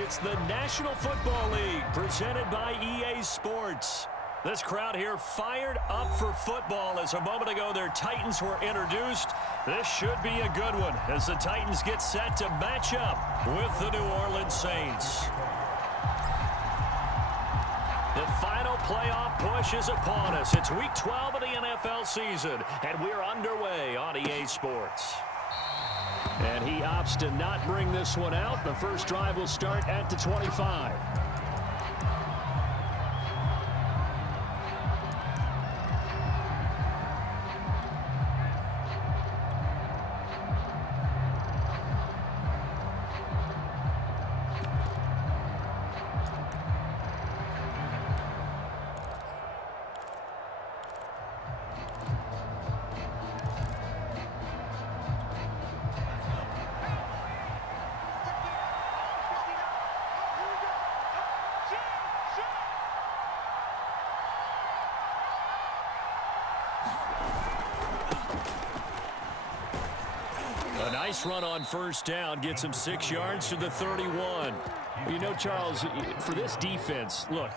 It's the National Football League presented by EA Sports. This crowd here fired up for football as a moment ago their Titans were introduced. This should be a good one as the Titans get set to match up with the New Orleans Saints. The final playoff push is upon us. It's week 12 of the NFL season, and we're underway on EA Sports. And he opts to not bring this one out. The first drive will start at the 25. A nice run on first down gets him 6 yards to the 31. You know, Charles, for this defense, look,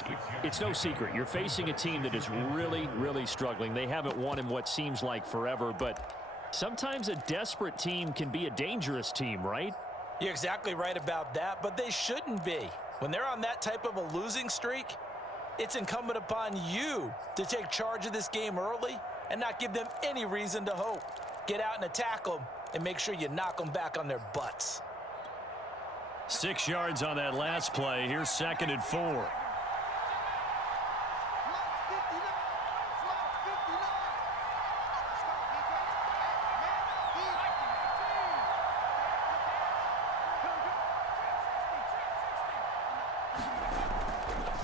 it's no secret. You're facing a team that is really, really struggling. They haven't won in what seems like forever, but sometimes a desperate team can be a dangerous team, right? You're exactly right about that, but they shouldn't be. When they're on that type of a losing streak, it's incumbent upon you to take charge of this game early and not give them any reason to hope. Get out and attack them and make sure you knock them back on their butts. 6 yards on that last play. Here's 2nd and 4.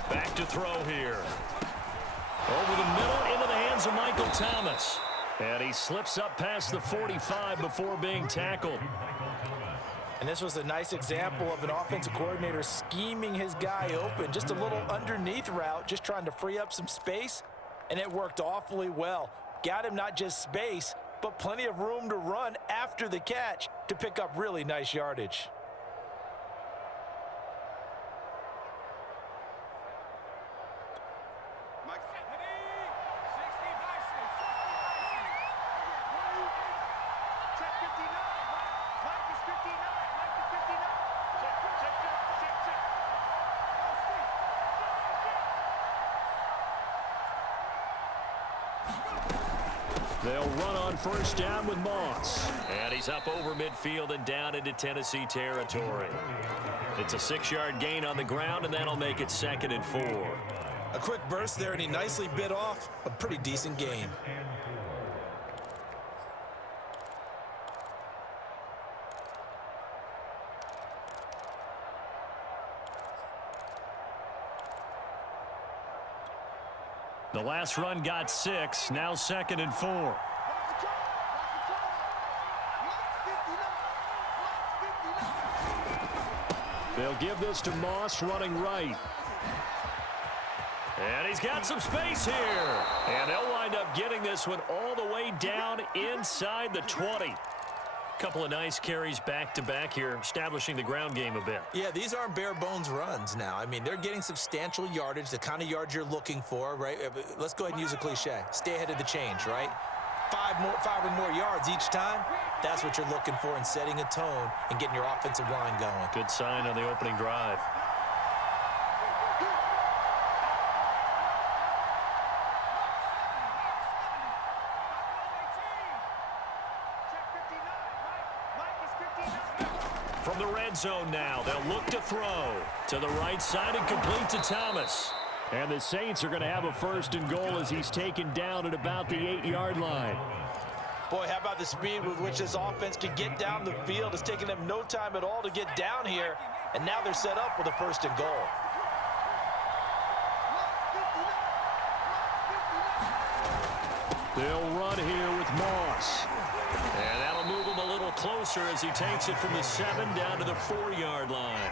Back to throw here. Over the middle into the hands of Michael Thomas. And he slips up past the 45 before being tackled. And this was a nice example of an offensive coordinator scheming his guy open. Just a little underneath route, just trying to free up some space. And it worked awfully well. Got him not just space, but plenty of room to run after the catch to pick up really nice yardage. They'll run on first down with Moss. And he's up over midfield and down into Tennessee territory. It's a 6-yard gain on the ground, and that'll make it 2nd and 4. A quick burst there, and he nicely bit off a pretty decent gain. The last run got 6, now 2nd and 4. They'll give this to Moss running right. And he's got some space here. And they'll wind up getting this one all the way down inside the 20. Couple of nice carries back-to-back here, establishing the ground game a bit. Yeah, these aren't bare-bones runs now. I mean, they're getting substantial yardage, the kind of yards you're looking for, right? Let's go ahead and use a cliche. Stay ahead of the change, right? Five or more yards each time. That's what you're looking for in setting a tone and getting your offensive line going. Good sign on the opening drive. From the red zone now, they'll look to throw to the right side and complete to Thomas. And the Saints are going to have a 1st and goal as he's taken down at about the 8-yard line. Boy, how about the speed with which this offense can get down the field? It's taken them no time at all to get down here, and now they're set up with a 1st and goal. They'll run here with Moss. And that'll move him a little closer as he takes it from the 7 down to the 4-yard line.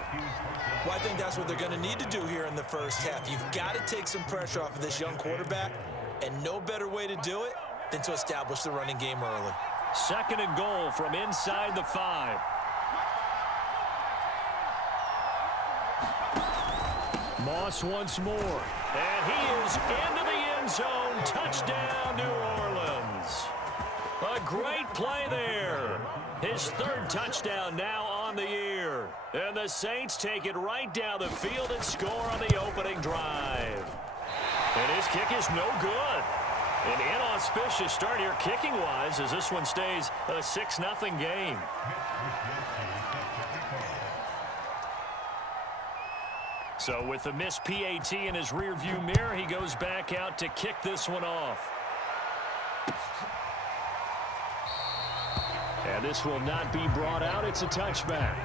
Well, I think that's what they're going to need to do here in the first half. You've got to take some pressure off of this young quarterback, and no better way to do it than to establish the running game early. 2nd and goal from inside the 5. Moss once more. And he is into the end zone. Touchdown, New Orleans. A great play there. His third touchdown now on the year. And the Saints take it right down the field and score on the opening drive. And his kick is no good. An inauspicious start here kicking-wise as this one stays a 6-0 game. So with the missed PAT in his rearview mirror, he goes back out to kick this one off. And this will not be brought out. It's a touchback.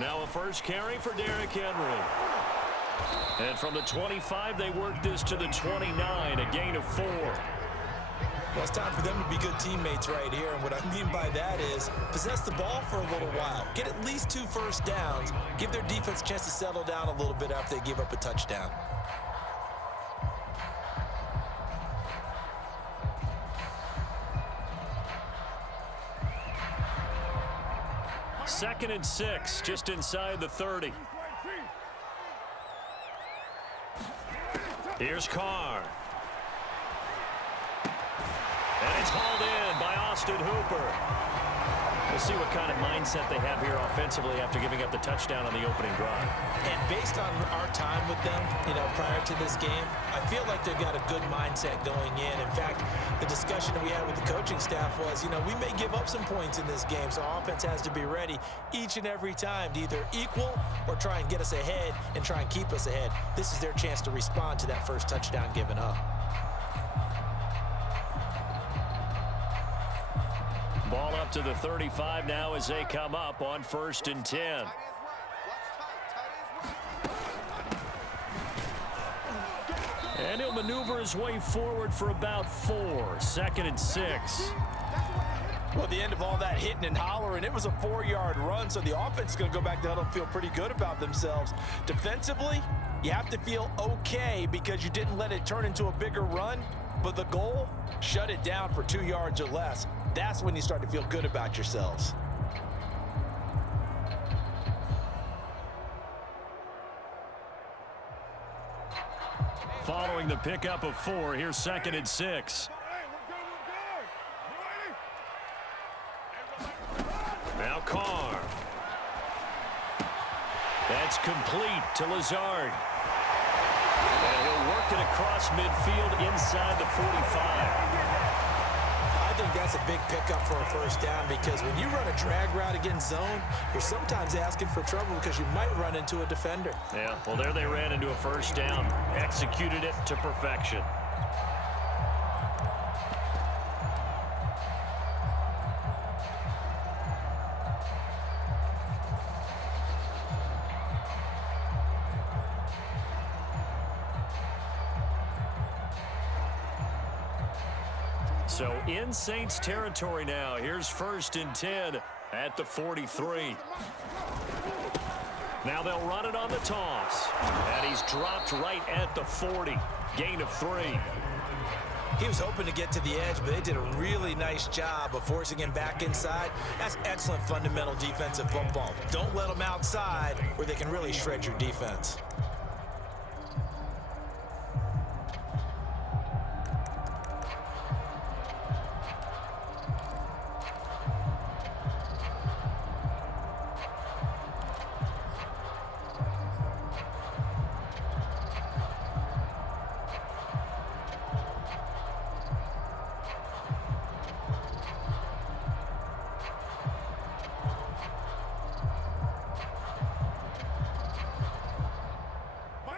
Now a first carry for Derrick Henry. And from the 25, they work this to the 29, a gain of 4. Well, it's time for them to be good teammates right here. And what I mean by that is possess the ball for a little while. Get at least 2 first downs. Give their defense a chance to settle down a little bit after they give up a touchdown. Second and 6, just inside the 30. Here's Carr. And it's hauled in by Austin Hooper. We'll see what kind of mindset they have here offensively after giving up the touchdown on the opening drive. And based on our time with them, prior to this game, I feel like they've got a good mindset going in. In fact, the discussion that we had with the coaching staff was, we may give up some points in this game, so offense has to be ready each and every time to either equal or try and get us ahead and try and keep us ahead. This is their chance to respond to that first touchdown given up. Ball up to the 35 now as they come up on 1st and 10. And he'll maneuver his way forward for about 4. 2nd and 6. Well, the end of all that hitting and hollering, it was a 4-yard run, so the offense is going to go back to huddle and feel pretty good about themselves. Defensively, you have to feel okay because you didn't let it turn into a bigger run, but the goal, shut it down for 2 yards or less. That's when you start to feel good about yourselves. Following the pickup of 4, here's 2nd and 6. Now Carr. That's complete to Lazard. And he'll work it across midfield inside the 45. I think that's a big pickup for a first down because when you run a drag route against zone, you're sometimes asking for trouble because you might run into a defender. Yeah, well, there they ran into a first down. Executed it to perfection. So in Saints territory now. Here's 1st and 10 at the 43. Now they'll run it on the toss. And he's dropped right at the 40. Gain of 3. He was hoping to get to the edge, but they did a really nice job of forcing him back inside. That's excellent fundamental defensive football. Don't let them outside where they can really shred your defense.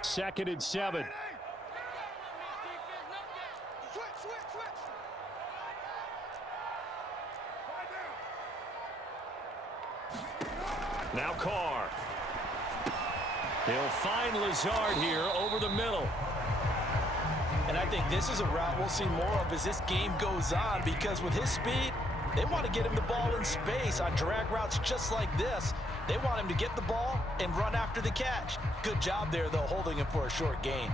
Second and 7. Now Carr. He'll find Lazard here over the middle. I think this is a route we'll see more of as this game goes on, because with his speed, they want to get him the ball in space on drag routes just like this. They want him to get the ball and run after the catch. Good job there, though, holding him for a short gain.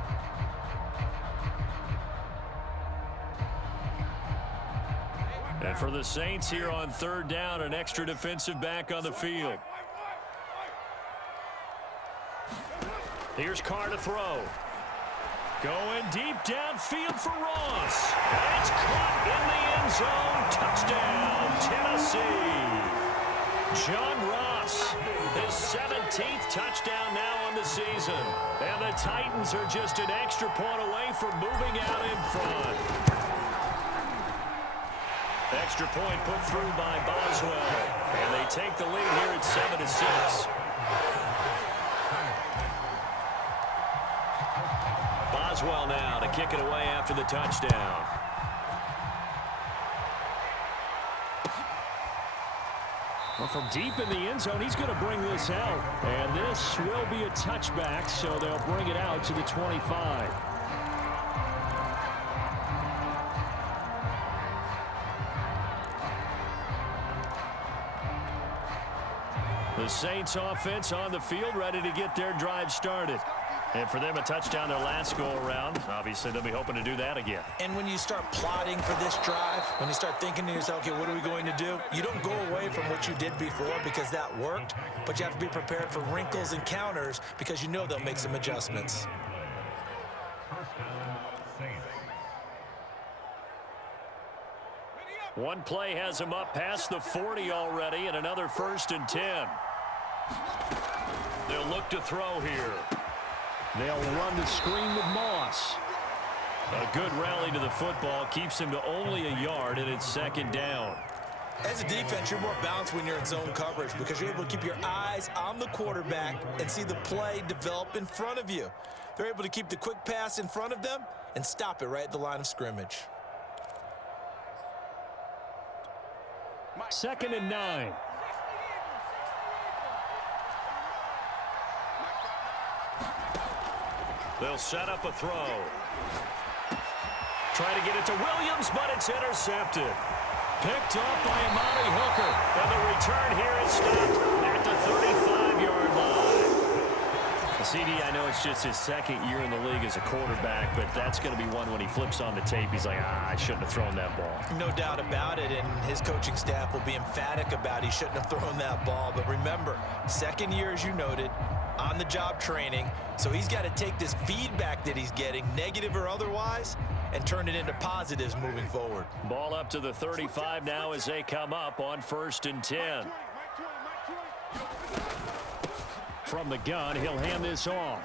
And for the Saints here on third down, an extra defensive back on the field. Here's Carr to throw. Going deep downfield for Ross. And it's caught in the end zone. Touchdown, Tennessee. John Ross, his 17th touchdown now on the season. And the Titans are just an extra point away from moving out in front. Extra point put through by Boswell. And they take the lead here at 7-6. Boswell now to kick it away after the touchdown. Well, from deep in the end zone, he's going to bring this out. And this will be a touchback, so they'll bring it out to the 25. The Saints offense on the field, ready to get their drive started. And for them, a touchdown their last go-around. Obviously, they'll be hoping to do that again. And when you start plotting for this drive, when you start thinking to yourself, okay, what are we going to do? You don't go away from what you did before because that worked, but you have to be prepared for wrinkles and counters because you know they'll make some adjustments. One play has him up past the 40 already, and another 1st and 10. They'll look to throw here. They'll run the screen with Moss. A good rally to the football keeps him to only a yard, and it's 2nd down. As a defense, you're more balanced when you're in zone coverage because you're able to keep your eyes on the quarterback and see the play develop in front of you. They're able to keep the quick pass in front of them and stop it right at the line of scrimmage. 2nd and 9. They'll set up a throw. Try to get it to Williams, but it's intercepted. Picked off by Amari Hooker. And the return here is stopped at the 35-yard line. CD, I know it's just his 2nd year in the league as a quarterback, but that's going to be one when he flips on the tape. He's like, I shouldn't have thrown that ball. No doubt about it, and his coaching staff will be emphatic about he shouldn't have thrown that ball. But remember, 2nd year, as you noted, on-the-job training, so he's got to take this feedback that he's getting, negative or otherwise, and turn it into positives moving forward. Ball up to the 35 now as they come up on 1st and 10. From the gun, he'll hand this off.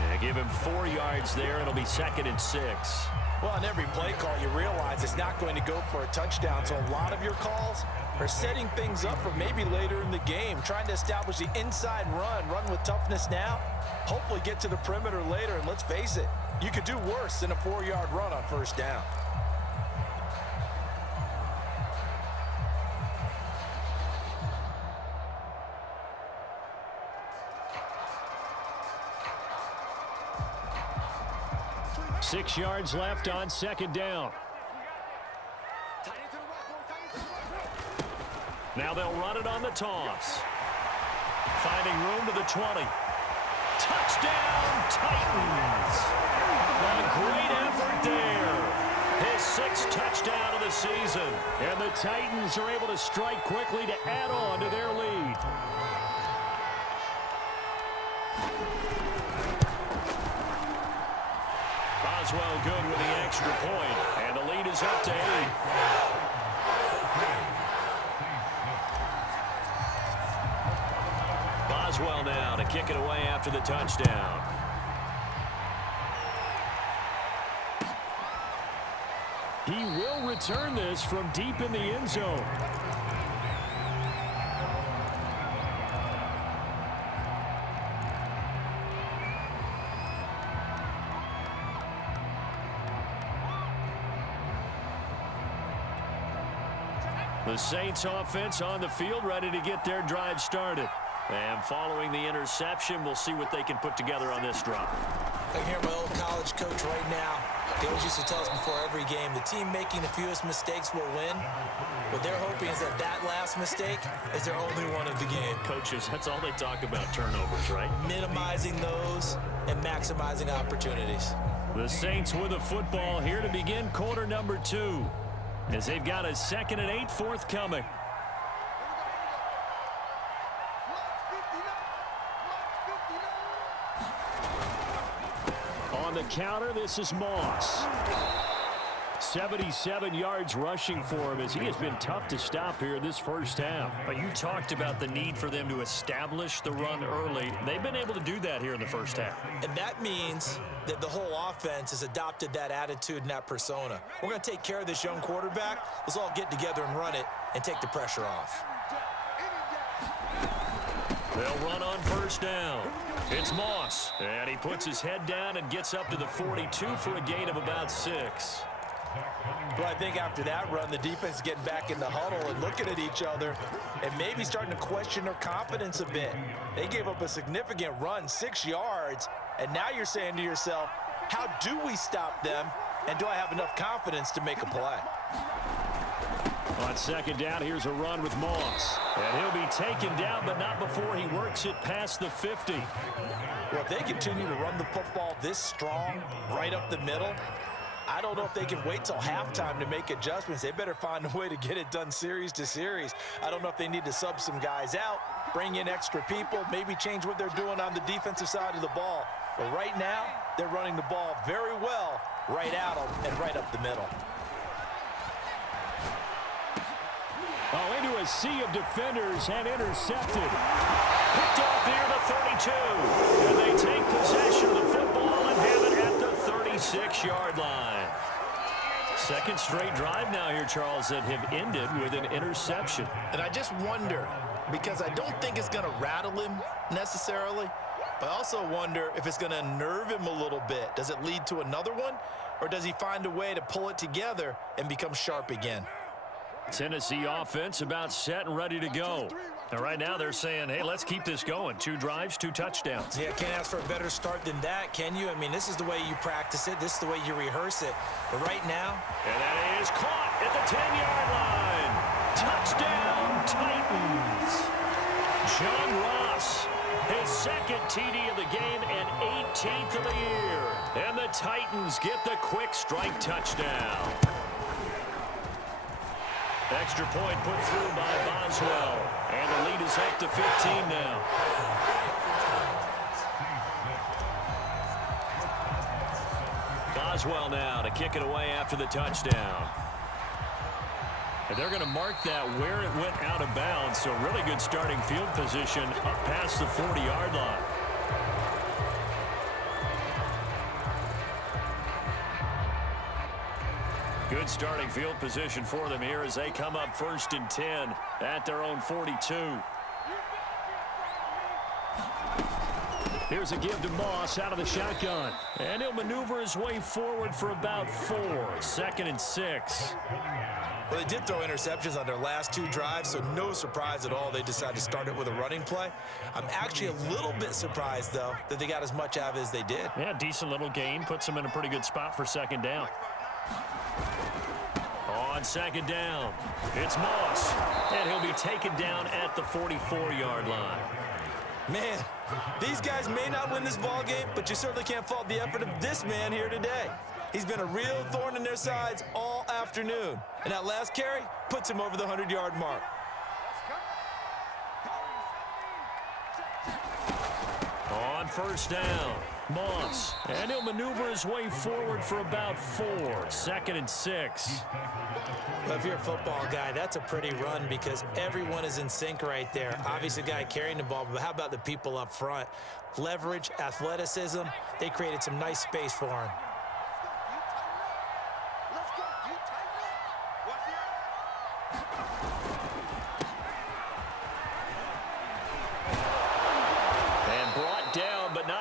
Yeah, give him 4 yards there. It'll be 2nd and 6. Well, on every play call, you realize it's not going to go for a touchdown. So a lot of your calls are setting things up for maybe later in the game, trying to establish the inside run with toughness now, hopefully get to the perimeter later. And let's face it, you could do worse than a 4-yard run on 1st down. Six yards left on 2nd down. Now they'll run it on the toss. Finding room to the 20. Touchdown, Titans! A great effort there. His 6th touchdown of the season. And the Titans are able to strike quickly to add on to their lead. Boswell good with the extra point, and the lead is up to 8. Boswell now to kick it away after the touchdown. He will return this from deep in the end zone. The Saints offense on the field ready to get their drive started. And following the interception, we'll see what they can put together on this drive. I can hear my old college coach right now They always used to tell us before every game, the team making the fewest mistakes will win. What they're hoping is that that last mistake is their only one of the game. Coaches, that's all they talk about, turnovers, right? Minimizing those and maximizing opportunities. The Saints with the football here to begin quarter number 2, as they've got a 2nd and 8 forthcoming. On the counter, this is Moss. 77 yards rushing for him, as he has been tough to stop here in this first half. But you talked about the need for them to establish the run early. They've been able to do that here in the first half. And that means that the whole offense has adopted that attitude and that persona. We're going to take care of this young quarterback. Let's all get together and run it and take the pressure off. They'll run on first down. It's Moss, and he puts his head down and gets up to the 42 for a gain of about 6. Well, I think after that run, the defense is getting back in the huddle and looking at each other and maybe starting to question their confidence a bit. They gave up a significant run, 6 yards, and now you're saying to yourself, how do we stop them, and do I have enough confidence to make a play? On second down, here's a run with Moss. And he'll be taken down, but not before he works it past the 50. Well, if they continue to run the football this strong, right up the middle, I don't know if they can wait till halftime to make adjustments. They better find a way to get it done series to series. I don't know if they need to sub some guys out, bring in extra people, maybe change what they're doing on the defensive side of the ball. But right now, they're running the ball very well right at them and right up the middle. Oh, into a sea of defenders and intercepted. Picked off near the 32. And they take possession of the football and have it at the 36-yard line. Second straight drive now here, Charles, that have ended with an interception. And I just wonder, because I don't think it's going to rattle him necessarily, but I also wonder if it's going to unnerve him a little bit. Does it lead to another one, or does he find a way to pull it together and become sharp again? Tennessee offense about set and ready to go. And right now they're saying, hey, let's keep this going. 2 drives, 2 touchdowns. Yeah, can't ask for a better start than that, can you? I mean, this is the way you practice it. This is the way you rehearse it. But right now... And that is caught at the 10-yard line. Touchdown, Titans. John Ross, his 2nd TD of the game and 18th of the year. And the Titans get the quick strike touchdown. Extra point put through by Boswell. And the lead is up to 15 now. Boswell now to kick it away after the touchdown. And they're going to mark that where it went out of bounds. So really good starting field position up past the 40-yard line. Good starting field position for them here as they come up 1st and 10 at their own 42. Here's a give to Moss out of the shotgun. And he'll maneuver his way forward for about 4. 2nd and 6. Well, they did throw interceptions on their last 2 drives, so no surprise at all they decided to start it with a running play. I'm actually a little bit surprised, though, that they got as much out of it as they did. Yeah, decent little gain. Puts them in a pretty good spot for 2nd down. On 2nd down, it's Moss. And he'll be taken down at the 44-yard line. Man, these guys may not win this ball game, but you certainly can't fault the effort of this man here today. He's been a real thorn in their sides all afternoon. And that last carry puts him over the 100-yard mark. On 1st down, Moss. And he'll maneuver his way forward for about 4. 2nd and 6. Well, if you're a football guy, that's a pretty run because everyone is in sync right there. Obviously, the guy carrying the ball, but how about the people up front? Leverage, athleticism, they created some nice space for him.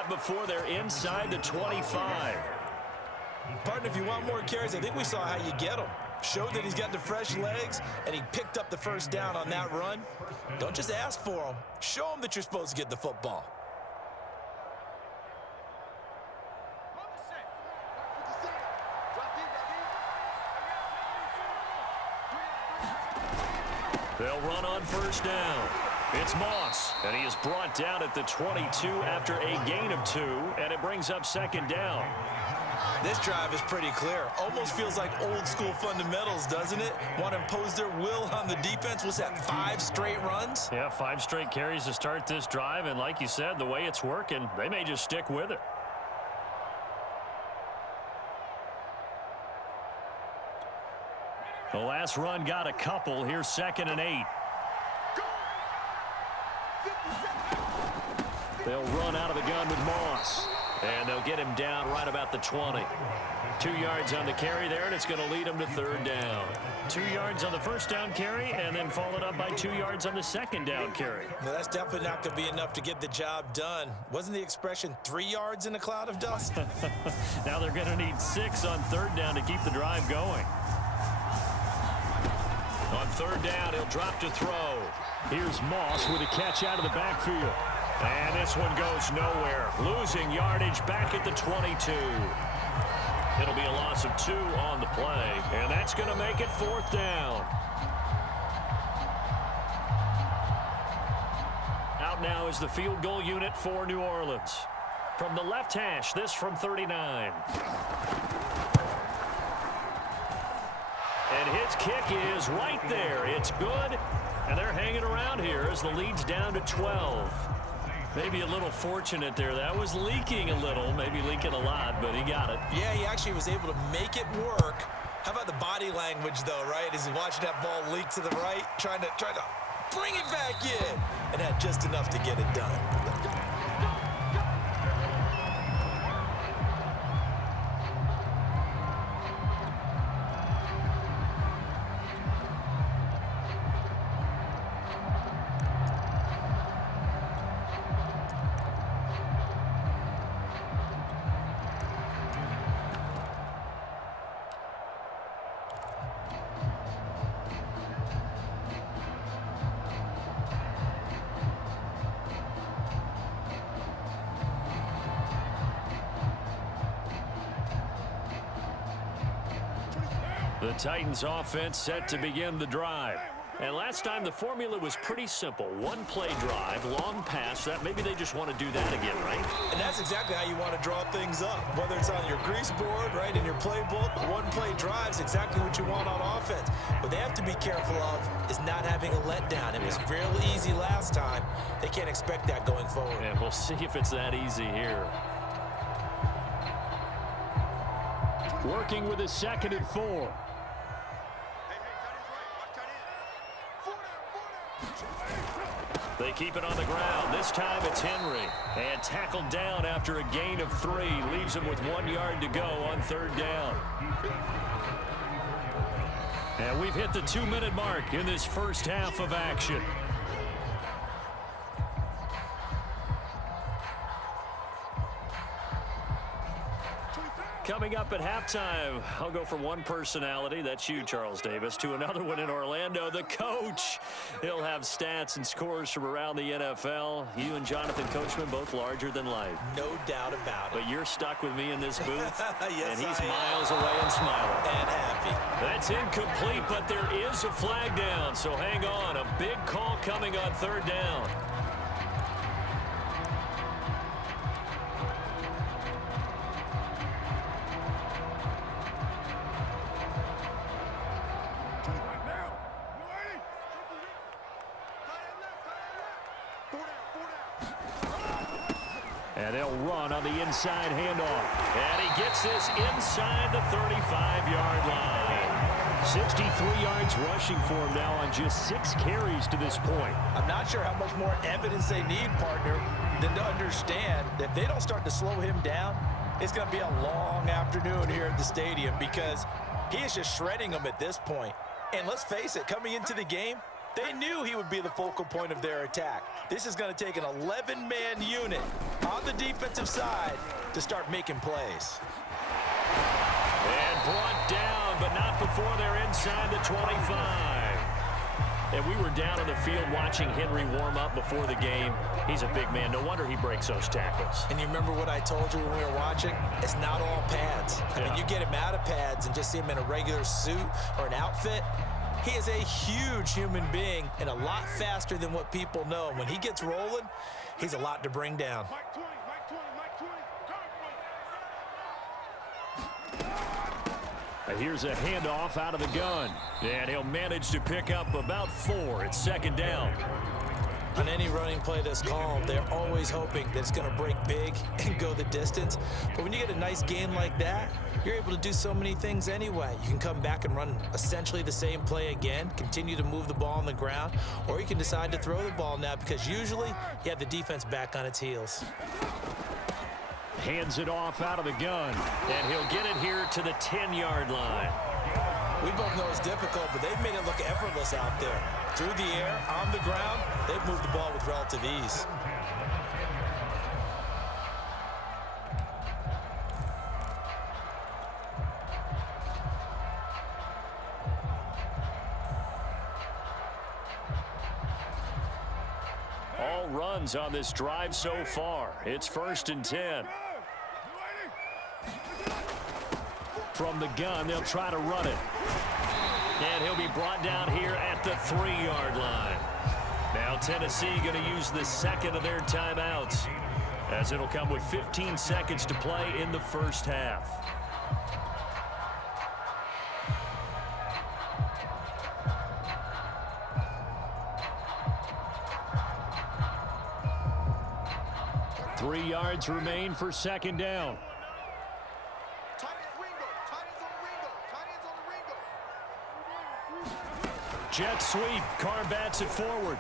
Before they're inside the 25. Partner, if you want more carries, I think we saw how you get them. Showed that he's got the fresh legs, and he picked up the 1st down on that run. Don't just ask for them. Show them that you're supposed to get the football. They'll run on first down. It's Moss, and he is brought down at the 22 after a gain of 2, and it brings up second down. This drive is pretty clear. Almost feels like old school fundamentals, doesn't it? Want to impose their will on the defense. What's that, 5 straight runs? Yeah, 5 straight carries to start this drive, and like you said, the way it's working, they may just stick with it. The last run got a couple. Here's 2nd and 8. They'll run out of the gun with Moss. And they'll get him down right about the 20. 2 yards on the carry there, and it's going to lead him to 3rd down. 2 yards on the first down carry, and then followed up by 2 yards on the second down carry. No, that's definitely not going to be enough to get the job done. Wasn't the expression 3 yards in a cloud of dust? Now they're going to need 6 on 3rd down to keep the drive going. On 3rd down, he'll drop to throw. Here's Moss with a catch out of the backfield. And this one goes nowhere. Losing yardage back at the 22. It'll be a loss of 2 on the play. And that's going to make it 4th down. Out now is the field goal unit for New Orleans. From the left hash, this from 39. And his kick is right there. It's good. And they're hanging around here as the lead's down to 12. Maybe a little fortunate there. That was leaking a little, maybe leaking a lot, but he got it. Yeah, he actually was able to make it work. How about the body language, though, right? As he watched that ball leak to the right, trying to bring it back in, and had just enough to get it done. The Titans offense set to begin the drive. And last time the formula was pretty simple. 1 play drive, long pass. That maybe they just want to do that again, right? And that's exactly how you want to draw things up. Whether it's on your grease board, right, in your playbook, 1 play drive is exactly what you want on offense. What they have to be careful of is not having a letdown. It was fairly easy last time. They can't expect that going forward. And we'll see if it's that easy here. Working with a 2nd and 4. They keep it on the ground. This time it's Henry. And tackled down after a gain of 3. Leaves him with 1 yard to go on 3rd down. And we've hit the 2-minute mark in this first half of action. Coming up at halftime, I'll go from one personality, that's you, Charles Davis, to another one in Orlando, the coach. He'll have stats and scores from around the NFL. You and Jonathan Coachman, both larger than life. No doubt about it. But you're stuck with me in this booth, yes, and he's miles away and smiling. And happy. That's incomplete, but there is a flag down, so hang on. A big call coming on 3rd down. And they'll run on the inside handoff. And he gets this inside the 35-yard line. 63 yards rushing for him now on just 6 carries to this point. I'm not sure how much more evidence they need, partner, than to understand that if they don't start to slow him down, it's going to be a long afternoon here at the stadium because he is just shredding them at this point. And let's face it, coming into the game, they knew he would be the focal point of their attack. This is going to take an 11-man unit on the defensive side to start making plays. And brought down, but not before they're inside the 25. And we were down on the field watching Henry warm up before the game. He's a big man. No wonder he breaks those tackles. And you remember what I told you when we were watching? It's not all pads. I mean, you get him out of pads and just see him in a regular suit or an outfit, He is a huge human being and a lot faster than what people know. When he gets rolling, he's a lot to bring down. And here's a handoff out of the gun. And he'll manage to pick up about 4. It's second down. On any running play that's called, they're always hoping that it's going to break big and go the distance. But when you get a nice gain like that, you're able to do so many things anyway. You can come back and run essentially the same play again, continue to move the ball on the ground, or you can decide to throw the ball now because usually you have the defense back on its heels. Hands it off out of the gun, and he'll get it here to the 10-yard line. We both know it's difficult, but they've made it look effortless out there. Through the air, on the ground, they've moved the ball with relative ease. All runs on this drive so far. It's 1st and 10. From the gun, they'll try to run it. And he'll be brought down here at the 3-yard line. Now Tennessee going to use the second of their timeouts, as it'll come with 15 seconds to play in the first half. Three yards remain for second down. Jet sweep. Carr bats it forward.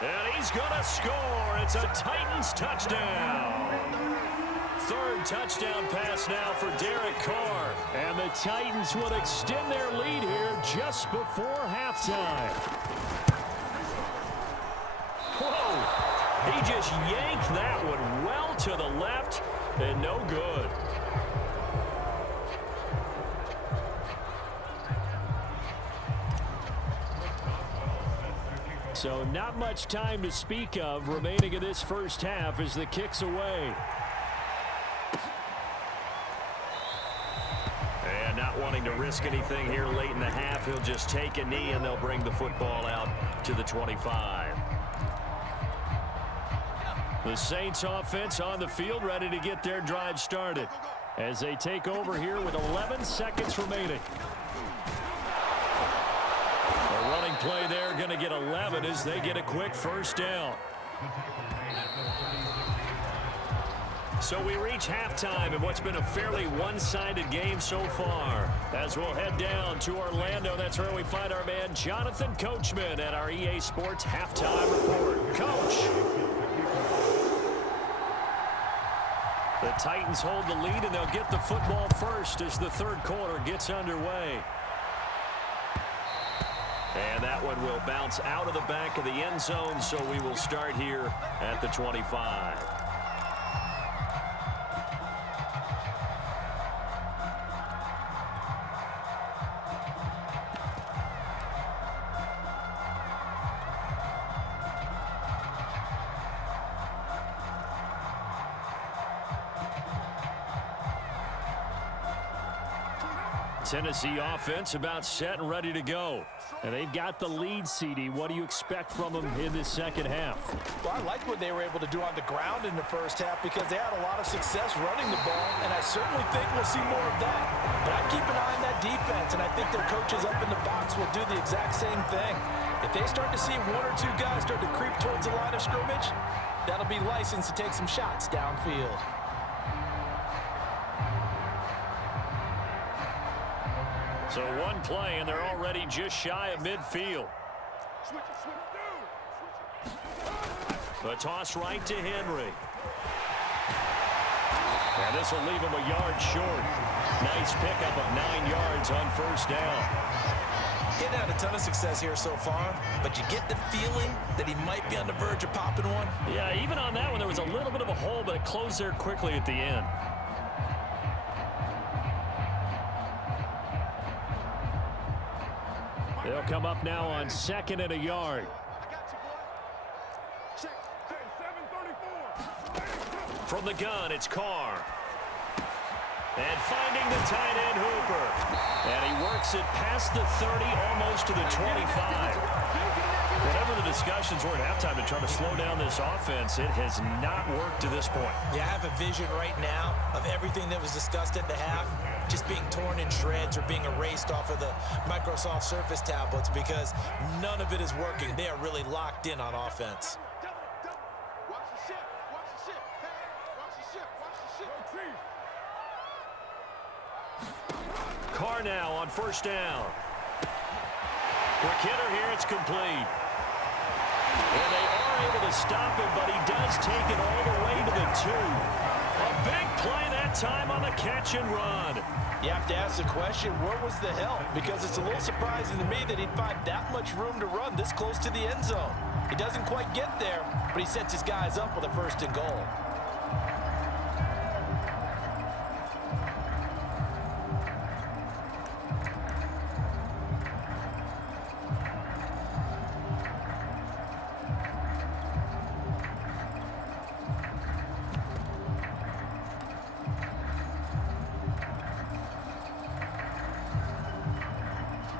And he's going to score. It's a Titans touchdown. Third touchdown pass now for Derek Carr. And the Titans will extend their lead here just before halftime. Whoa. He just yanked that one well to the left and no good. So not much time to speak of remaining in this first half as the kick's away. And not wanting to risk anything here late in the half, he'll just take a knee and they'll bring the football out to the 25. The Saints offense on the field ready to get their drive started as they take over here with 11 seconds remaining. The running play there going to get 11 as they get a quick first down. So we reach halftime in what's been a fairly one-sided game so far. As we'll head down to Orlando, that's where we find our man Jonathan Coachman at our EA Sports Halftime Report. Coach! The Titans hold the lead, and they'll get the football first as the third quarter gets underway. And that one will bounce out of the back of the end zone, so we will start here at the 25. Tennessee offense about set and ready to go. And they've got the lead, CD. What do you expect from them in this second half? Well, I like what they were able to do on the ground in the first half because they had a lot of success running the ball, and I certainly think we'll see more of that. But I keep an eye on that defense, and I think their coaches up in the box will do the exact same thing. If they start to see one or two guys start to creep towards the line of scrimmage, that'll be license to take some shots downfield. So one play, and they're already just shy of midfield. The toss right to Henry. And this will leave him a yard short. Nice pickup of 9 yards on first down. Getting had a ton of success here so far, but you get the feeling that he might be on the verge of popping one. Yeah, even on that one, there was a little bit of a hole, but it closed there quickly at the end. They'll come up now on second and a yard. From the gun, it's Carr. And finding the tight end Hooper. And he works it past the 30, almost to the 25. Whatever the discussions were at halftime to try to slow down this offense, it has not worked to this point. Yeah, I have a vision right now of everything that was discussed at the half just being torn in shreds or being erased off of the Microsoft Surface tablets because none of it is working. They are really locked in on offense. Carr now on first down. Quick hitter here, it's complete. And they are able to stop him, but he does take it all the way to the 2. A big play that time on the catch and run. You have to ask the question, where was the help? Because it's a little surprising to me that he'd find that much room to run this close to the end zone. He doesn't quite get there, but he sets his guys up with a first and goal.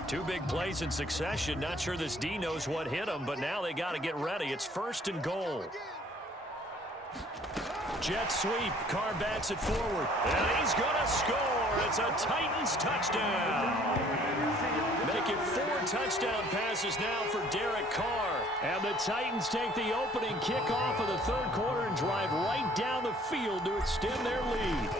Two big plays in succession. Not sure this D knows what hit him, but now they got to get ready. It's first and goal. Jet sweep. Carr bats it forward. And he's going to score. It's a Titans touchdown. Make it 4 touchdown passes now for Derek Carr. And the Titans take the opening kickoff of the third quarter and drive right down the field to extend their lead.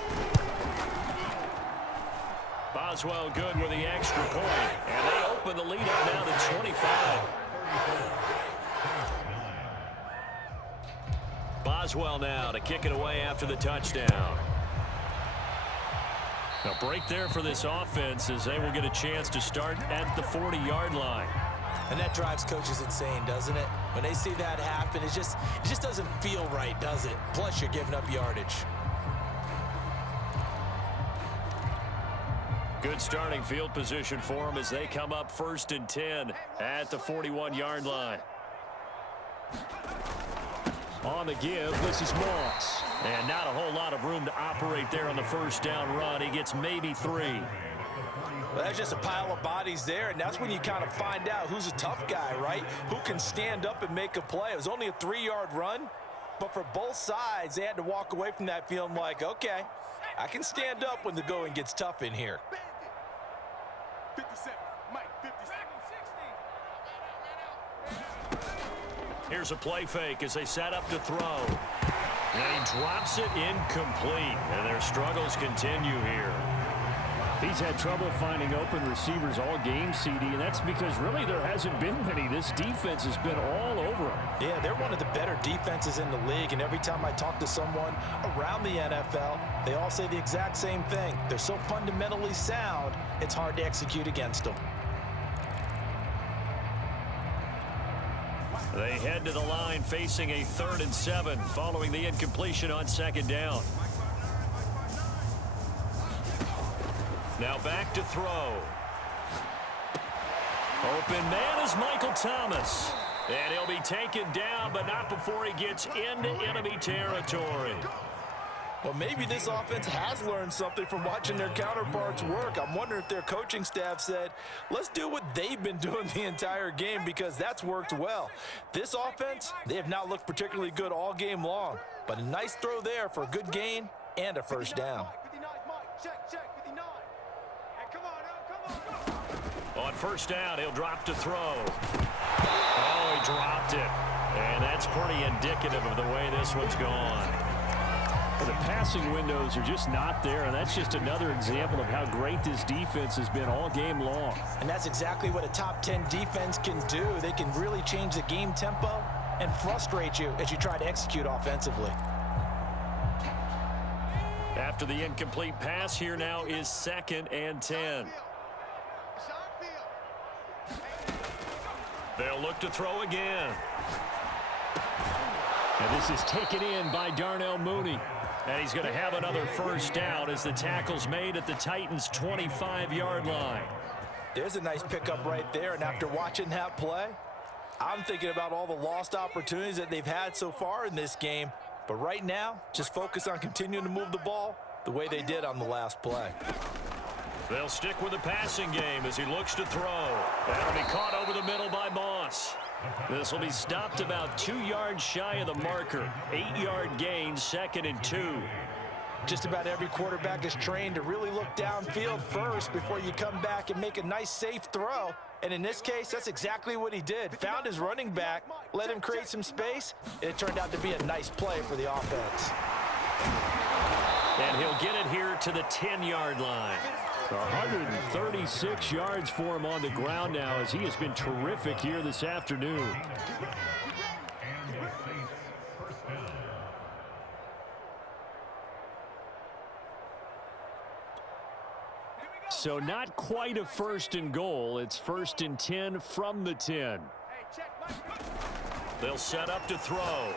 Boswell good with the extra point, and they open the lead up now to 25. Boswell now to kick it away after the touchdown. A break there for this offense as they will get a chance to start at the 40-yard line. And that drives coaches insane, doesn't it? When they see that happen, it just doesn't feel right, does it? Plus, you're giving up yardage. Good starting field position for them as they come up first and 10 at the 41-yard line. On the give, this is Moss. And not a whole lot of room to operate there on the first down run. He gets maybe 3. Well, that's just a pile of bodies there, and that's when you kind of find out who's a tough guy, right? Who can stand up and make a play. It was only a 3-yard run, but for both sides, they had to walk away from that feeling like, okay, I can stand up when the going gets tough in here. 57, Mike, 57. Here's a play fake as they set up to throw. And he drops it incomplete. And their struggles continue here. He's had trouble finding open receivers all game, CD, and that's because really there hasn't been many. This defense has been all over him. Yeah, they're one of the better defenses in the league, and every time I talk to someone around the NFL, they all say the exact same thing. They're so fundamentally sound, it's hard to execute against them. They head to the line facing a 3rd and 7 following the incompletion on second down. Now back to throw. Open man is Michael Thomas. And he'll be taken down, but not before he gets into enemy territory. Well, maybe this offense has learned something from watching their counterparts work. I'm wondering if their coaching staff said, let's do what they've been doing the entire game because that's worked well. This offense, they have not looked particularly good all game long, but a nice throw there for a good gain and a first down. On first down, he'll drop to throw. Oh, he dropped it. And that's pretty indicative of the way this one's gone. The passing windows are just not there, and that's just another example of how great this defense has been all game long. And that's exactly what a top 10 defense can do. They can really change the game tempo and frustrate you as you try to execute offensively. After the incomplete pass, here now is 2nd and 10. They'll look to throw again. And this is taken in by Darnell Mooney. And he's going to have another first down as the tackle's made at the Titans' 25-yard line. There's a nice pickup right there, and after watching that play, I'm thinking about all the lost opportunities that they've had so far in this game. But right now, just focus on continuing to move the ball the way they did on the last play. They'll stick with the passing game as he looks to throw. That'll be caught over the middle by Moss. This will be stopped about 2 yards shy of the marker. 8-yard gain, 2nd and 2. Just about every quarterback is trained to really look downfield first before you come back and make a nice, safe throw. And in this case, that's exactly what he did. Found his running back, let him create some space, and it turned out to be a nice play for the offense. And he'll get it here to the 10-yard line. 136 yards for him on the ground now as he has been terrific here this afternoon. So not quite a 1st and goal. It's 1st and 10 from the 10. They'll set up to throw.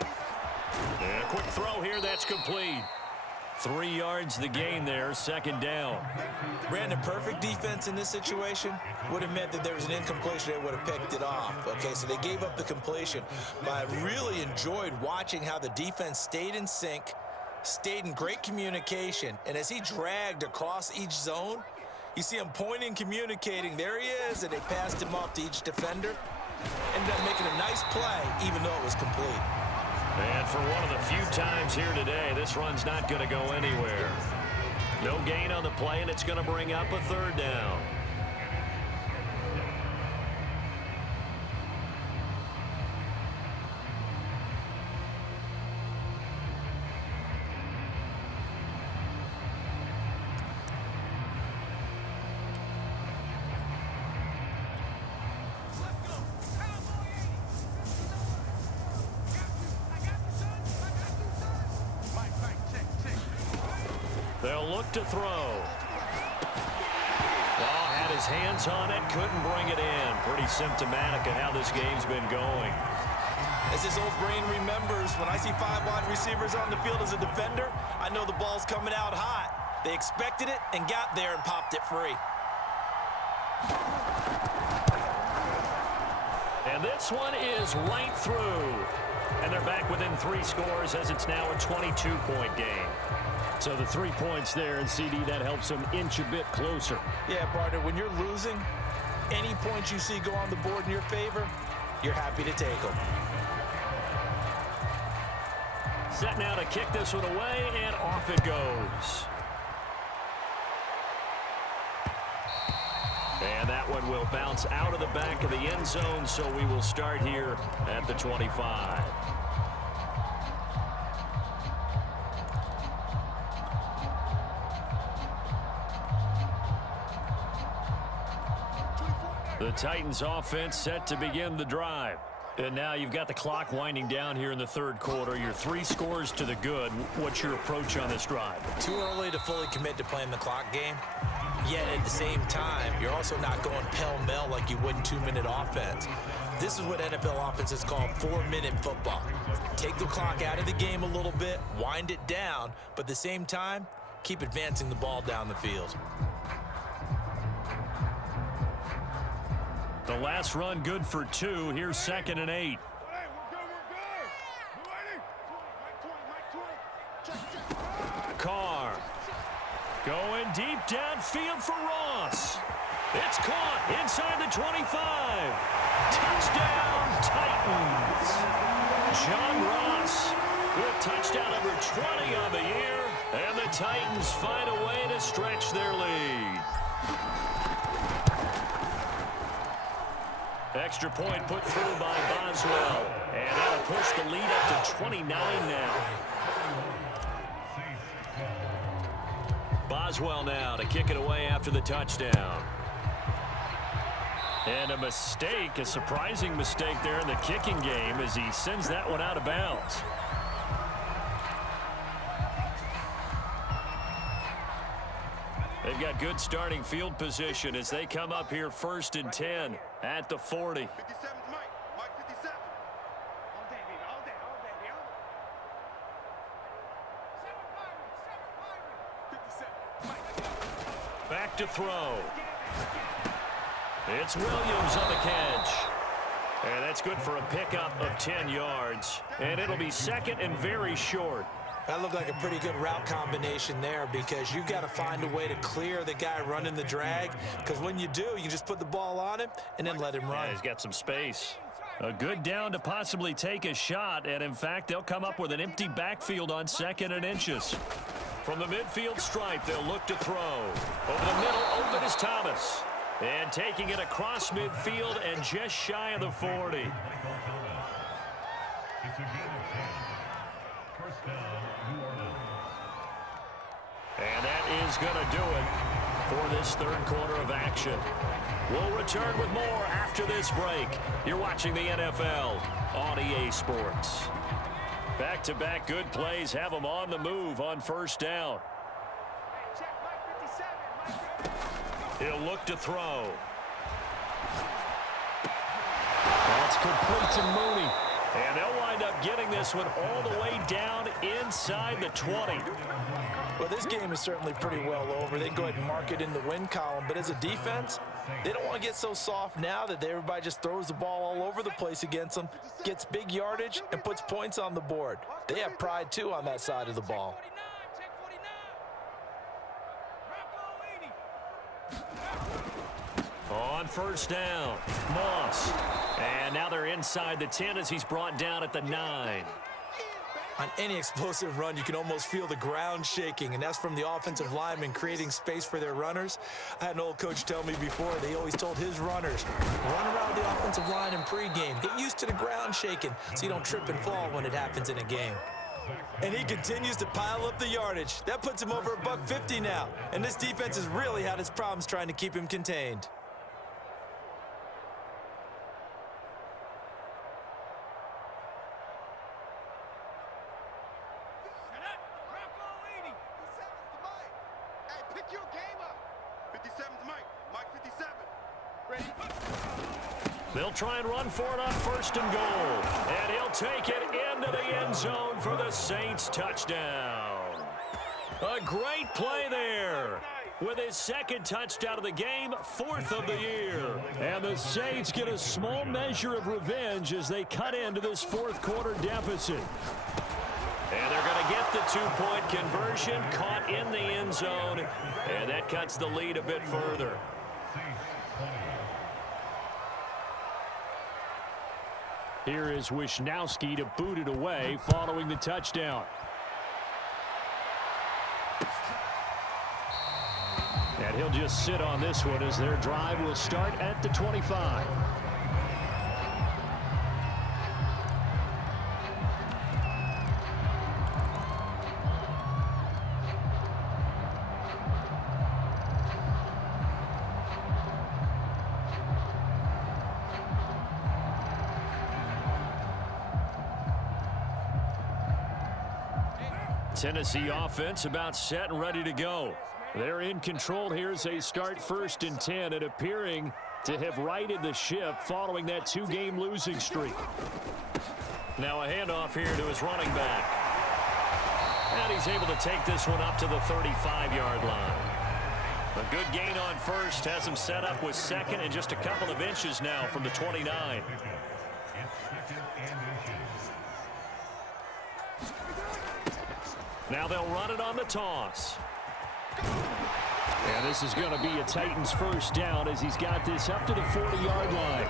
And a quick throw here, that's complete. 3 yards the gain there, 2nd down. Brandon, perfect defense in this situation would have meant that there was an incompletion. They would have picked it off. Okay, so they gave up the completion. But I really enjoyed watching how the defense stayed in sync, stayed in great communication. And as he dragged across each zone, you see him pointing, communicating. There he is, and they passed him off to each defender. Ended up making a nice play, even though it was complete. And for one of the few times here today, this run's not going to go anywhere. No gain on the play, and it's going to bring up a 3rd down. They'll look to throw. Oh, had his hands on it, couldn't bring it in. Pretty symptomatic of how this game's been going. As his old brain remembers, when I see 5 wide receivers on the field as a defender, I know the ball's coming out hot. They expected it and got there and popped it free. And this one is right through. And they're back within 3 scores as it's now a 22-point game. So the 3 points there, and CD, that helps them inch a bit closer. Yeah, partner, when you're losing, any points you see go on the board in your favor, you're happy to take them. Set now to kick this one away, and off it goes. And that one will bounce out of the back of the end zone, so we will start here at the 25. The Titans offense set to begin the drive. And now you've got the clock winding down here in the 3rd quarter. Your 3 scores to the good. What's your approach on this drive? Too early to fully commit to playing the clock game. Yet at the same time, you're also not going pell-mell like you would in 2-minute offense. This is what NFL offenses call 4-minute football. Take the clock out of the game a little bit, wind it down, but at the same time, keep advancing the ball down the field. The last run good for 2. Here's 2nd and 8. Carr going deep downfield for Ross. It's caught inside the 25. Touchdown, Titans. John Ross with touchdown number 20 on the year. And the Titans find a way to stretch their lead. Extra point put through by Boswell. And that'll push the lead up to 29 now. Boswell now to kick it away after the touchdown. And a mistake, a surprising mistake there in the kicking game as he sends that one out of bounds. They've got good starting field position as they come up here 1st and 10 at the 40. Back to throw. It's Williams on the catch. And that's good for a pickup of 10 yards. And it'll be 2nd and very short. That looked like a pretty good route combination there because you've got to find a way to clear the guy running the drag, because when you do, you just put the ball on him and then let him run. Yeah, he's got some space. A good down to possibly take a shot, and in fact, they'll come up with an empty backfield on 2nd and inches. From the midfield stripe, they'll look to throw. Over the middle, open is Thomas. And taking it across midfield and just shy of the 40. And that is going to do it for this 3rd quarter of action. We'll return with more after this break. You're watching the NFL on EA Sports. Back-to-back good plays have them on the move on 1st down. He'll look to throw. That's complete to Mooney. And they'll wind up getting this one all the way down inside the 20. Well, this game is certainly pretty well over. They can go ahead and mark it in the win column. But as a defense, they don't want to get so soft now that everybody just throws the ball all over the place against them, gets big yardage, and puts points on the board. They have pride, too, on that side of the ball. On 1st down, Moss. And now they're inside the 10 as he's brought down at the 9. On any explosive run, you can almost feel the ground shaking, and that's from the offensive linemen creating space for their runners. I had an old coach tell me before, they always told his runners, run around the offensive line in pregame. Get used to the ground shaking so you don't trip and fall when it happens in a game. And he continues to pile up the yardage. That puts him over $150 now, and this defense has really had its problems trying to keep him contained. They'll try and run for it on 1st and goal. And he'll take it into the end zone for the Saints touchdown. A great play there. With his 2nd touchdown of the game, 4th of the year. And the Saints get a small measure of revenge as they cut into this 4th quarter deficit. And they're going to get the 2-point conversion, caught in the end zone. And that cuts the lead a bit further. Here is Wisnowski to boot it away following the touchdown. And he'll just sit on this one as their drive will start at the 25. Tennessee offense about set and ready to go. They're in control here as they start 1st and 10 and appearing to have righted the ship following that 2-game losing streak. Now a handoff here to his running back. And he's able to take this one up to the 35-yard line. A good gain on 1st has him set up with 2nd and just a couple of inches now from the 29. Now they'll run it on the toss. And this is going to be a Titans 1st down as he's got this up to the 40-yard line.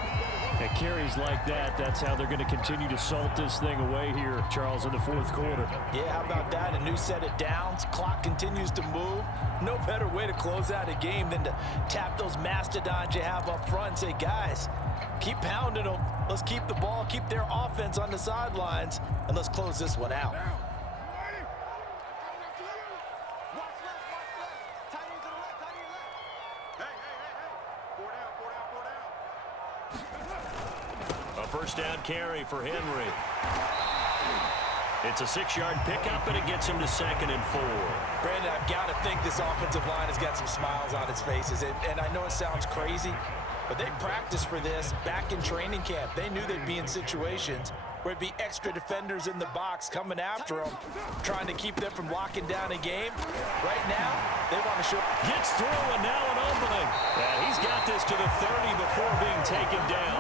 And carries like that, that's how they're going to continue to salt this thing away here, Charles, in the 4th quarter. Yeah, how about that? A new set of downs. Clock continues to move. No better way to close out a game than to tap those mastodons you have up front and say, guys, keep pounding them. Let's keep the ball, keep their offense on the sidelines, and let's close this one out. First down carry for Henry. It's a 6-yard pickup, and it gets him to 2nd and 4. Brandon, I've got to think this offensive line has got some smiles on its faces. And I know it sounds crazy, but they practiced for this back in training camp. They knew they'd be in situations where it'd be extra defenders in the box coming after them, trying to keep them from locking down a game. Right now, they want to show. Gets through, and now an opening. And he's got this to the 30 before being taken down.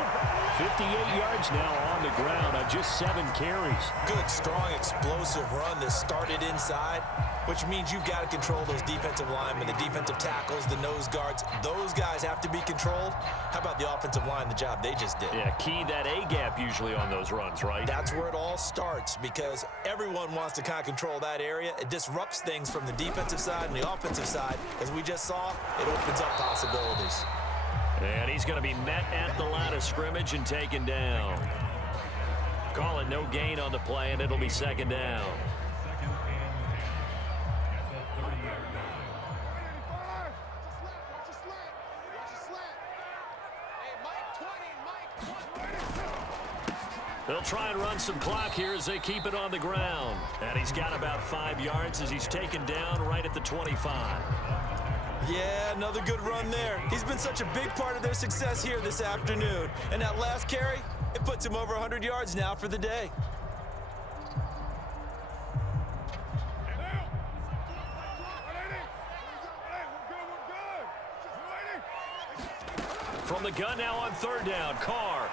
58 yards now on the ground on just 7 carries. Good, strong, explosive run that started inside, which means you've got to control those defensive linemen, the defensive tackles, the nose guards. Those guys have to be controlled. How about the offensive line, the job they just did? Yeah, key that A-gap usually on those runs, right? That's where it all starts because everyone wants to kind of control that area. It disrupts things from the defensive side and the offensive side. As we just saw, it opens up possibilities. And he's going to be met at the line of scrimmage and taken down. Call it no gain on the play, and it'll be second down. They'll try and run some clock here as they keep it on the ground. And he's got about 5 yards as he's taken down right at the 25. Yeah, another good run there. He's been such a big part of their success here this afternoon. And that last carry, it puts him over 100 yards now for the day. From the gun now on third down, Carr.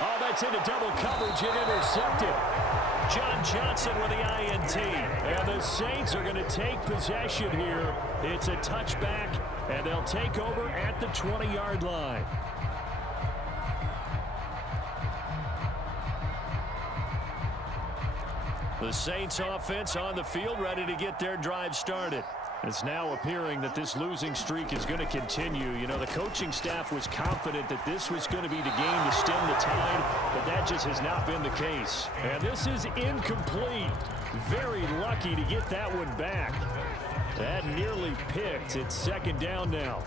Oh, that's into double coverage and intercepted. John Johnson with the INT. And the Saints are going to take possession here. It's a touchback, and they'll take over at the 20-yard line. The Saints offense on the field, ready to get their drive started. It's now appearing that this losing streak is going to continue. You know, the coaching staff was confident that this was going to be the game to stem the tide, but that just has not been the case. And this is incomplete. Very lucky to get that one back. That nearly picked. It's second down now.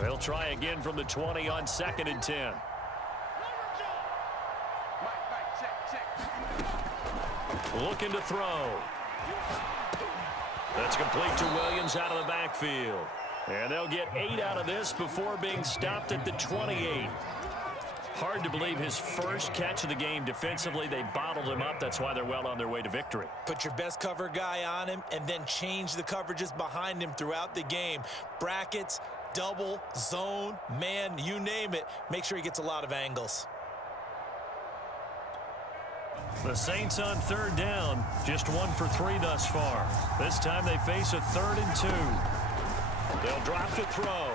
They'll try again from the 20 on 2nd and 10. Looking to throw. That's complete to Williams out of the backfield. And they'll get 8 out of this before being stopped at the 28. Hard to believe his first catch of the game defensively. They bottled him up. That's why they're well on their way to victory. Put your best cover guy on him and then change the coverages behind him throughout the game. Brackets, double, zone, man, you name it. Make sure he gets a lot of angles. The Saints on third down, just 1 for 3 thus far. This time they face a 3rd and 2. They'll drop to throw.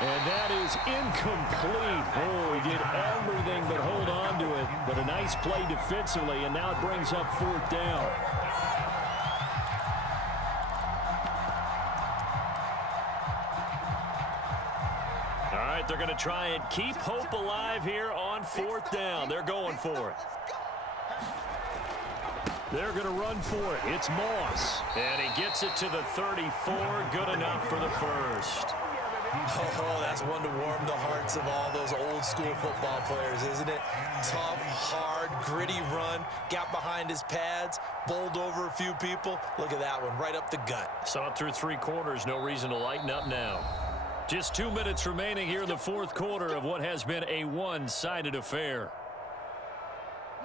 And that is incomplete. Oh, he did everything but hold on to it. But a nice play defensively, and now it brings up 4th down. All right, they're going to try and keep hope alive here on 4th down. They're going for it. They're going to run for it. It's Moss. And he gets it to the 34. Good enough for the first. Oh, that's one to warm the hearts of all those old school football players, isn't it? Tough, hard, gritty run. Got behind his pads, bowled over a few people. Look at that one, right up the gut. Saw it through 3 quarters. No reason to lighten up now. Just 2 minutes remaining here in the 4th quarter of what has been a one-sided affair.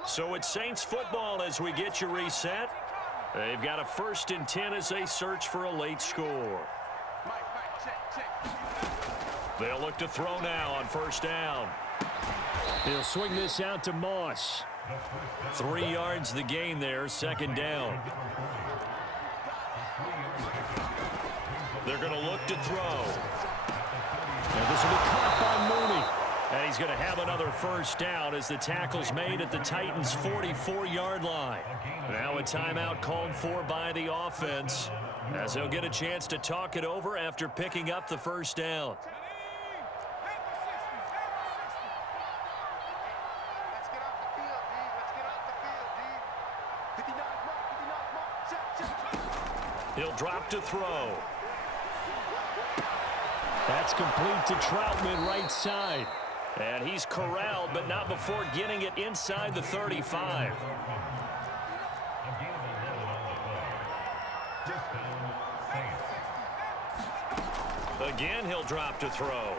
So it's Saints football as we get you reset. They've got a 1st and 10 as they search for a late score. They'll look to throw now on 1st down. He'll swing this out to Moss. 3 yards the gain there, 2nd down. They're going to look to throw. And this will be caught by Mooney. And he's going to have another 1st down as the tackle's made at the Titans' 44-yard line. Now a timeout called for by the offense as they'll get a chance to talk it over after picking up the 1st down. He'll drop to throw. That's complete to Troutman right side. And he's corralled, but not before getting it inside the 35. Again, he'll drop to throw.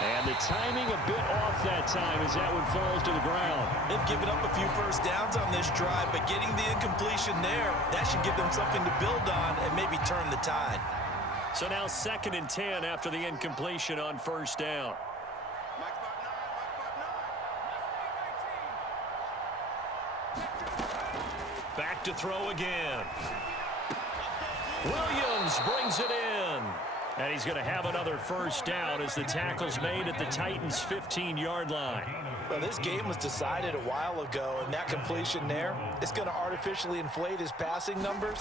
And the timing a bit off that time as that one falls to the ground. They've given up a few first downs on this drive, but getting the incompletion there, that should give them something to build on and maybe turn the tide. So now 2nd and 10 after the incompletion on first down. Back to throw again. Williams brings it in. And he's going to have another first down as the tackle's made at the Titans' 15-yard line. Well, this game was decided a while ago, and that completion there is going to artificially inflate his passing numbers.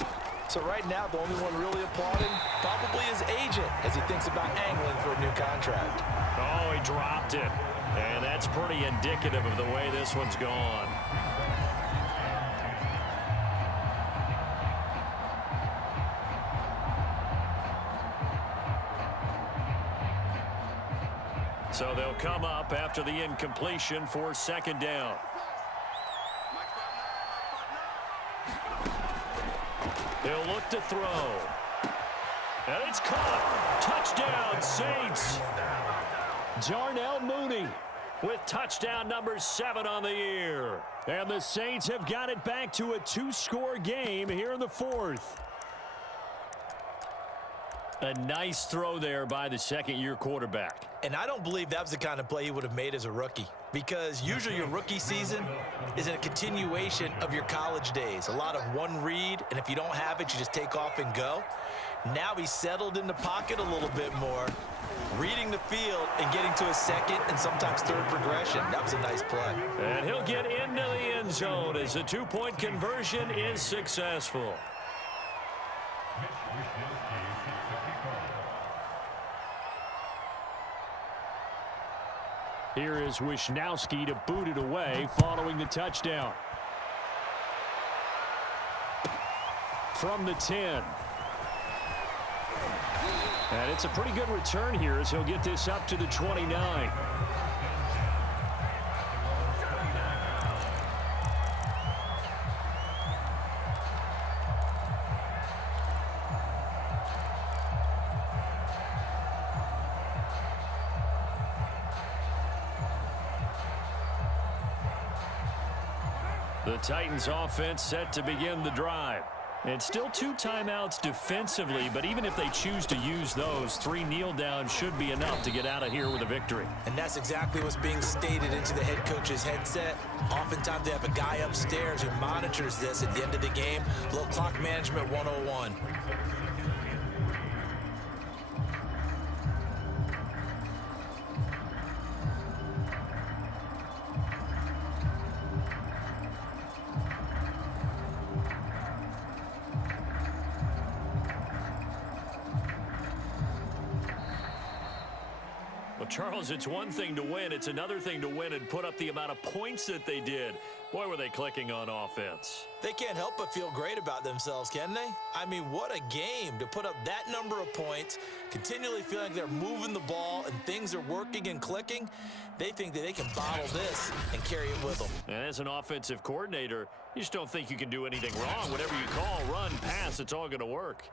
So right now, the only one really applauding probably his agent as he thinks about angling for a new contract. Oh, he dropped it. And that's pretty indicative of the way this one's gone. So they'll come up after the incompletion for 2nd down. He'll look to throw. And it's caught. Touchdown, Saints. Darnell Mooney with touchdown number 7 on the year. And the Saints have got it back to a 2-score game here in the 4th. A nice throw there by the second-year quarterback. And I don't believe that was the kind of play he would have made as a rookie, because usually your rookie season is a continuation of your college days. A lot of one read, and if you don't have it, you just take off and go. Now he's settled in the pocket a little bit more, reading the field and getting to a second and sometimes third progression. That was a nice play. And he'll get into the end zone as the 2-point conversion is successful. Here is Wisnowski to boot it away following the touchdown. From the 10. And it's a pretty good return here as he'll get this up to the 29. The Titans offense set to begin the drive. And still 2 timeouts defensively, but even if they choose to use those, 3 kneel downs should be enough to get out of here with a victory. And that's exactly what's being stated into the head coach's headset. Oftentimes they have a guy upstairs who monitors this at the end of the game. A little clock management 101. Charles, it's one thing to win. It's another thing to win and put up the amount of points that they did. Boy, were they clicking on offense. They can't help but feel great about themselves, can they? I mean, what a game to put up that number of points, continually feeling like they're moving the ball and things are working and clicking. They think that they can bottle this and carry it with them. And as an offensive coordinator, you just don't think you can do anything wrong. Whatever you call, run, pass, it's all going to work.